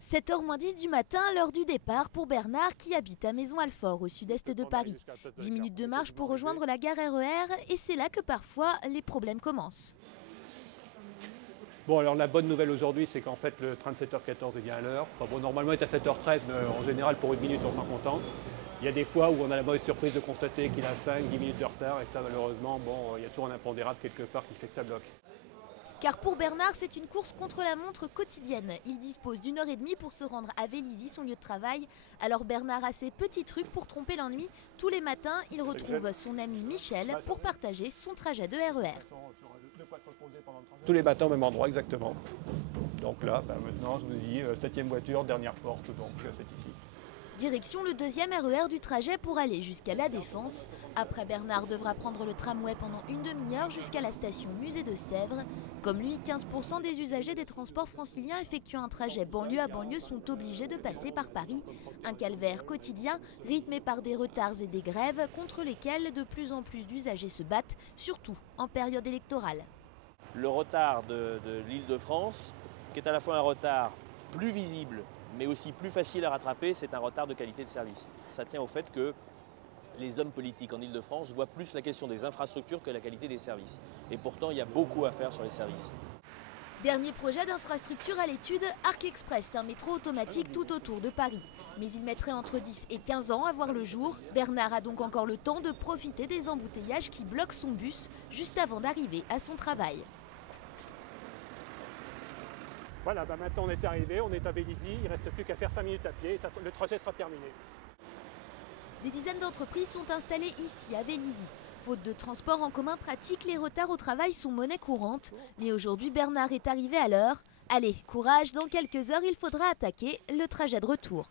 7h moins 10 du matin, l'heure du départ pour Bernard qui habite à Maisons-Alfort au sud-est de Paris. 10 minutes de marche pour rejoindre la gare RER et c'est là que parfois les problèmes commencent. Bon, alors la bonne nouvelle aujourd'hui, c'est qu'en fait le train de 7h14 est bien à l'heure. Enfin, bon, normalement il est à 7h13, mais en général pour une minute on s'en contente. Il y a des fois où on a la mauvaise surprise de constater qu'il a 5-10 minutes de retard et ça malheureusement, bon, il y a toujours un impondérable quelque part qui fait que ça bloque. Car pour Bernard, c'est une course contre la montre quotidienne. Il dispose d'1h30 pour se rendre à Vélizy, son lieu de travail. Alors Bernard a ses petits trucs pour tromper l'ennui. Tous les matins, il retrouve son ami Michel pour partager son trajet de RER. Tous les matins au même endroit exactement. Donc là, maintenant je vous dis 7e voiture, dernière porte, donc c'est ici. Direction le 2e RER du trajet pour aller jusqu'à La Défense. Après, Bernard devra prendre le tramway pendant une demi-heure jusqu'à la station Musée de Sèvres. Comme lui, 15% des usagers des transports franciliens effectuant un trajet banlieue à banlieue sont obligés de passer par Paris. Un calvaire quotidien rythmé par des retards et des grèves contre lesquels de plus en plus d'usagers se battent, surtout en période électorale. Le retard de l'Île-de-France, qui est à la fois un retard plus visible, mais aussi plus facile à rattraper, c'est un retard de qualité de service. Ça tient au fait que les hommes politiques en Île-de-France voient plus la question des infrastructures que la qualité des services. Et pourtant, il y a beaucoup à faire sur les services. Dernier projet d'infrastructure à l'étude, Arc Express, un métro automatique tout autour de Paris. Mais il mettrait entre 10 et 15 ans à voir le jour. Bernard a donc encore le temps de profiter des embouteillages qui bloquent son bus juste avant d'arriver à son travail. Voilà, maintenant on est arrivé, on est à Vélizy, il ne reste plus qu'à faire 5 minutes à pied et le trajet sera terminé. Des dizaines d'entreprises sont installées ici, à Vélizy. Faute de transport en commun pratique, les retards au travail sont monnaie courante. Mais aujourd'hui, Bernard est arrivé à l'heure. Allez, courage, dans quelques heures, il faudra attaquer le trajet de retour.